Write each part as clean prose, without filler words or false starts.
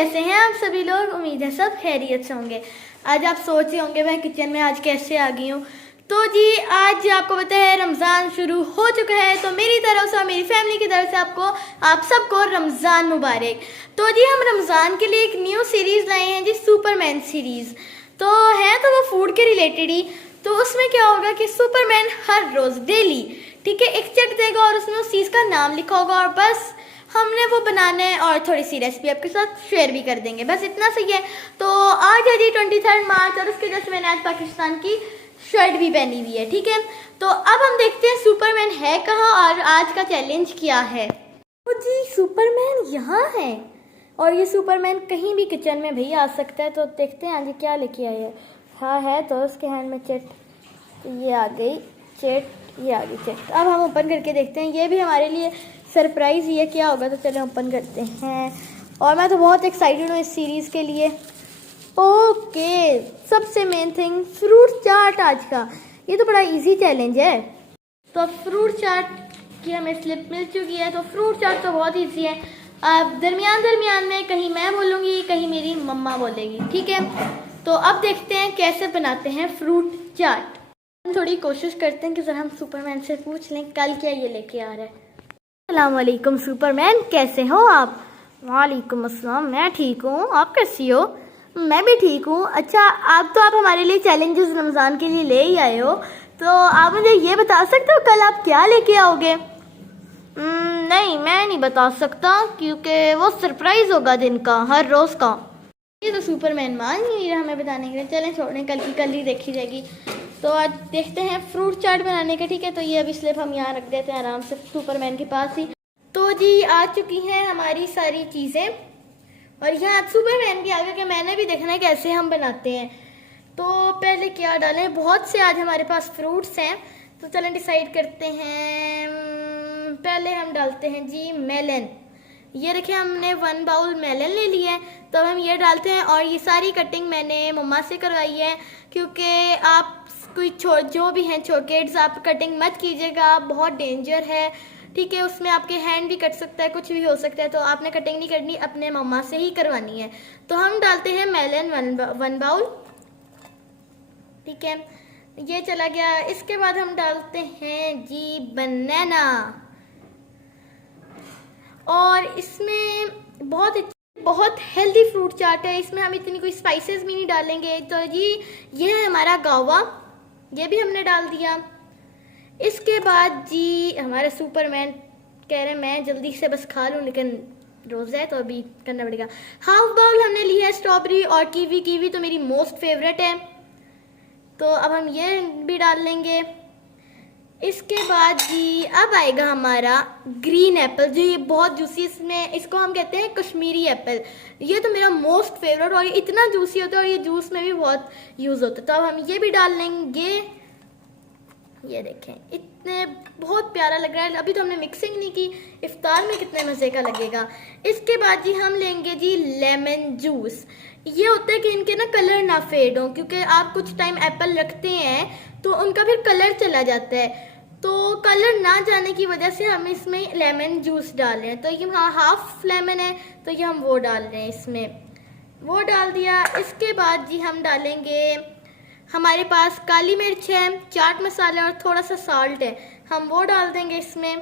कैसे हैं आप सभी लोग। उम्मीद है सब खैरियत से होंगे। आज आप सोच रहे होंगे मैं किचन में आज कैसे आ गई हूँ। तो जी आज आपको पता है रमज़ान शुरू हो चुका है, तो मेरी तरफ से और मेरी फैमिली की तरफ से आप सबको रमज़ान मुबारक। तो जी हम रमज़ान के लिए एक न्यू सीरीज़ लाए हैं जी, सुपरमैन सीरीज़। तो है तो वो फूड के रिलेटेड ही। तो उसमें क्या होगा कि सुपरमैन हर रोज़ डेली ठीक है एक चट देगा और उसमें उस चीज़ का नाम लिखा होगा और बस हमने वो बनाना है और थोड़ी सी रेसिपी आपके साथ शेयर भी कर देंगे, बस इतना सही है। तो आज है जी 23 मार्च और उसके जैसे मैंने आज पाकिस्तान की शर्ट भी पहनी हुई है, ठीक है। तो अब हम देखते हैं सुपरमैन है कहाँ और आज का चैलेंज क्या है। तो जी सुपरमैन यहाँ है और ये सुपरमैन कहीं भी किचन में भी आ सकता है। तो देखते हैं आज क्या लेके आए है। हाँ है तो उसके हैंड में चट, ये आ गई चट, ये आ गई चट। अब हम ओपन करके देखते हैं, ये भी हमारे लिए सरप्राइज़ ये क्या होगा। तो चलो ओपन करते हैं और मैं तो बहुत एक्साइटेड हूँ इस सीरीज़ के लिए। ओके, सबसे मेन थिंग फ्रूट चाट आज का, ये तो बड़ा इजी चैलेंज है। तो फ्रूट चाट की हमें स्लिप मिल चुकी है। तो फ्रूट चाट तो बहुत ईजी है। अब दरमियान में कहीं मैं बोलूँगी कहीं मेरी मम्मा बोलेगी, ठीक है। तो अब देखते हैं कैसे बनाते हैं फ्रूट चाट। हम थोड़ी कोशिश करते हैं कि ज़रा हम सुपरमैन से पूछ लें कल क्या ये लेके आ रहा है। अस्सलाम वालेकुम सुपरमैन, कैसे हो आप। वालेकुम अस्सलाम, मैं ठीक हूँ, आप कैसी हो। मैं भी ठीक हूँ। अच्छा आप हमारे लिए चैलेंजेस रमज़ान के लिए ले ही आए हो, तो आप मुझे ये बता सकते हो कल आप क्या लेके आओगे। नहीं मैं नहीं बता सकता क्योंकि वो सरप्राइज़ होगा दिन का, हर रोज़ का। ये तो सुपरमैन मान नहीं रहा हमें बताने के लिए। चलें छोड़ें, कल की कल ही देखी जाएगी। तो आज देखते हैं फ्रूट चाट बनाने का, ठीक है। तो ये अभी स्लिप हम यहाँ रख देते हैं आराम से सुपरमैन के पास ही। तो जी आ चुकी हैं हमारी सारी चीज़ें और यहाँ सुपरमैन के आगे के मैंने भी देखना है कैसे हम बनाते हैं। तो पहले क्या डालें, बहुत से आज हमारे पास फ्रूट्स हैं तो चलें डिसाइड करते हैं। पहले हम डालते हैं जी मेलन। ये देखिए हमने 1 बाउल मेलन ले लिया है, तो हम ये डालते हैं। और ये सारी कटिंग मैंने मम्मा से करवाई है क्योंकि आप कोई जो भी हैं किड्स आप कटिंग मत कीजिएगा, बहुत डेंजर है, ठीक है। उसमें आपके हैंड भी कट सकता है, कुछ भी हो सकता है। तो आपने कटिंग नहीं करनी, अपने मम्मा से ही करवानी है। तो हम डालते हैं मेलन 1 बाउल, ठीक है। ये चला गया। इसके बाद हम डालते हैं जी बनाना और इसमें बहुत हेल्दी फ्रूट चाट है। इसमें हम इतनी कोई स्पाइसेस भी नहीं डालेंगे। तो जी ये है हमारा गावा, ये भी हमने डाल दिया। इसके बाद जी हमारा सुपरमैन कह रहे हैं मैं जल्दी से बस खा लूँ, लेकिन रोज़ा है तो अभी करना पड़ेगा। 1/2 बाउल हमने लिया है स्ट्रॉबेरी और कीवी तो मेरी मोस्ट फेवरेट है, तो अब हम ये भी डाल लेंगे। इसके बाद जी अब आएगा हमारा ग्रीन एप्पल, जो ये बहुत जूसी, इसको हम कहते हैं कश्मीरी एप्पल। ये तो मेरा मोस्ट फेवरेट और ये इतना जूसी होता है और ये जूस में भी बहुत यूज़ होता है। तो अब हम ये भी डाल लेंगे। ये देखें इतने बहुत प्यारा लग रहा है। अभी तो हमने मिक्सिंग नहीं की, इफ्तार में कितने मज़े का लगेगा। इसके बाद जी हम लेंगे जी लेमन जूस। ये होता है कि इनके ना कलर ना फेड हो, क्योंकि आप कुछ टाइम एप्पल रखते हैं तो उनका फिर कलर चला जाता है। तो कलर ना जाने की वजह से हम इसमें लेमन जूस डाल रहे हैं। तो ये हाँ 1/2 लेमन है तो ये हम वो डाल रहे हैं, इसमें वो डाल दिया। इसके बाद जी हम डालेंगे, हमारे पास काली मिर्च है, चाट मसाला और थोड़ा सा साल्ट है, हम वो डाल देंगे इसमें।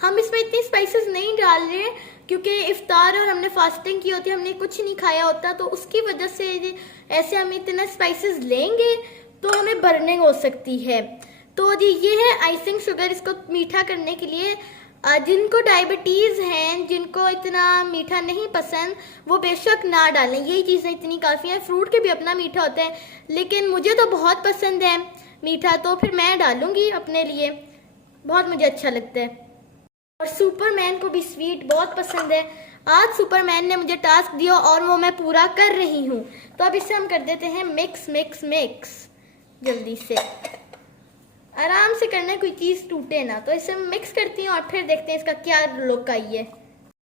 हम इसमें इतनी स्पाइसेस नहीं डाल रहे क्योंकि इफ्तार और हमने फास्टिंग की होती है, हमने कुछ नहीं खाया होता, तो उसकी वजह से ऐसे हम इतना स्पाइसेस लेंगे तो हमें बर्निंग हो सकती है। तो जी ये है आइसिंग शुगर, इसको मीठा करने के लिए। जिनको डायबिटीज़ हैं, जिनको इतना मीठा नहीं पसंद, वो बेशक ना डालें, यही चीज़ें इतनी काफ़ी हैं। फ्रूट के भी अपना मीठा होता है, लेकिन मुझे तो बहुत पसंद है मीठा, तो फिर मैं डालूँगी अपने लिए, बहुत मुझे अच्छा लगता है। और सुपरमैन को भी स्वीट बहुत पसंद है। आज सुपरमैन ने मुझे टास्क दिया और वो मैं पूरा कर रही हूँ। तो अब इसे हम कर देते हैं मिक्स जल्दी से, आराम से करना है, कोई चीज़ टूटे ना। तो इसे मिक्स करती हूँ और फिर देखते हैं इसका क्या लुक आई है।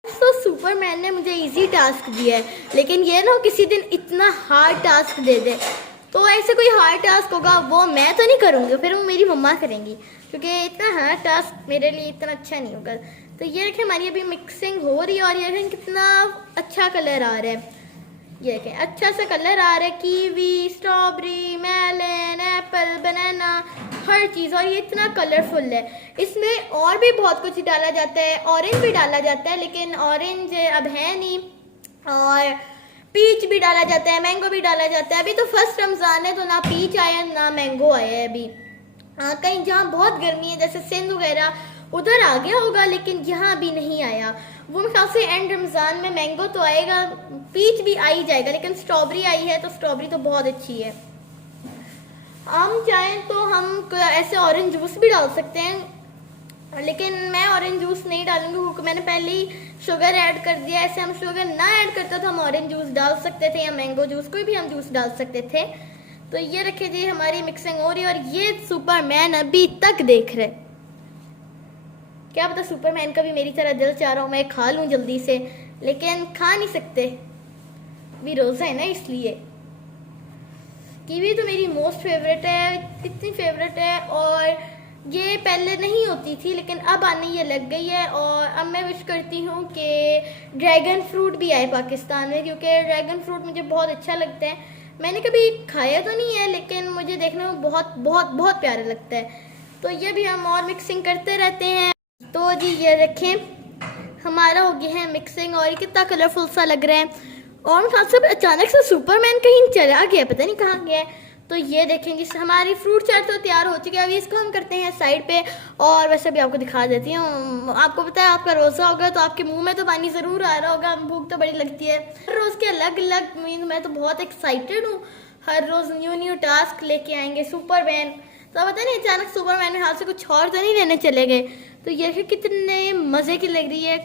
तो सुपरमैन ने मुझे इजी टास्क दिया है, लेकिन ये ना किसी दिन इतना हार्ड टास्क दे दे, तो ऐसे कोई हार्ड टास्क होगा वो मैं तो नहीं करूँगी, फिर वो मेरी मम्मा करेंगी, क्योंकि इतना हार्ड टास्क मेरे लिए इतना अच्छा नहीं होगा। तो ये देखें हमारी अभी मिक्सिंग हो रही है और ये देखें कितना अच्छा कलर आ रहा है। ये देखें अच्छा सा कलर आ रहा है, कीवी, स्ट्रॉबेरी, मेलन, एप्पल, बनाना, हर चीज़, और ये इतना कलरफुल है। इसमें और भी बहुत कुछ डाला जाता है, ऑरेंज भी डाला जाता है लेकिन ऑरेंज अब है नहीं, और पीच भी डाला जाता है, मैंगो भी डाला जाता है। अभी तो फर्स्ट रमज़ान है तो ना पीच आया ना मैंगो आया है अभी। कहीं जहाँ बहुत गर्मी है जैसे सिंध वगैरह उधर आ गया होगा, लेकिन यहाँ अभी नहीं आया। वो मेरे ख्याल से एंड रमज़ान में मैंगो तो आएगा, पीच भी आ ही जाएगा, लेकिन स्ट्रॉबेरी आई है तो स्ट्रॉबेरी तो बहुत अच्छी है। हम चाहें तो हम ऐसे ऑरेंज जूस भी डाल सकते हैं, लेकिन मैं ऑरेंज जूस नहीं डालूंगी क्योंकि मैंने पहले ही शुगर ऐड कर दिया। ऐसे हम शुगर ना ऐड करते तो हम ऑरेंज जूस डाल सकते थे या मैंगो जूस, कोई भी हम जूस डाल सकते थे। तो ये रखे जी हमारी मिक्सिंग हो रही है और ये सुपरमैन अभी तक देख रहे, क्या पता सुपरमैन का भी मेरी तरह दिल चाह रहा हूँ मैं खा लूँ जल्दी से, लेकिन खा नहीं सकते, भी रोज़ा है ना इसलिए। कीवी तो मेरी मोस्ट फेवरेट है, कितनी फेवरेट है, और ये पहले नहीं होती थी लेकिन अब आने ये लग गई है। और अब मैं विश करती हूँ कि ड्रैगन फ्रूट भी आए पाकिस्तान में, क्योंकि ड्रैगन फ्रूट मुझे बहुत अच्छा लगता है। मैंने कभी खाया तो नहीं है लेकिन मुझे देखने में बहुत बहुत बहुत प्यारा लगता है। तो ये भी हम और मिक्सिंग करते रहते हैं। तो जी ये रखें हमारा हो गया है मिक्सिंग, और ये कितना कलरफुल सा लग रहा है। और मेरे ख्याल से अचानक से सुपरमैन कहीं चला गया, पता नहीं कहाँ गया है। तो ये देखेंगे हमारी फ्रूट चाट तो तैयार हो चुकी है, अभी इसको हम करते हैं साइड पे। और वैसे भी आपको दिखा देती हूँ, आपको पता है आपका रोज़ा होगा तो आपके मुंह में तो पानी ज़रूर आ रहा होगा, भूख तो बड़ी लगती है। हर रोज़ के अलग अलग, मैं तो बहुत एक्साइटेड हूँ, हर रोज़ न्यू टास्क लेके आएंगे सुपरमैन। तो पता नहीं अचानक सुपरमैन में हाल से कुछ और तो नहीं लेने चले गए। तो ये कितने मज़े की लग रही है,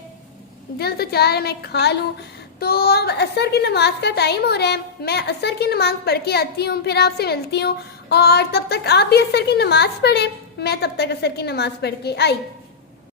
दिल तो चाह रहा है मैं खा लूँ। तो अब असर की नमाज का टाइम हो रहा है, मैं असर की नमाज पढ़ के आती हूँ, फिर आपसे मिलती हूँ। और तब तक आप भी असर की नमाज पढ़ें, मैं तब तक असर की नमाज पढ़ के आई।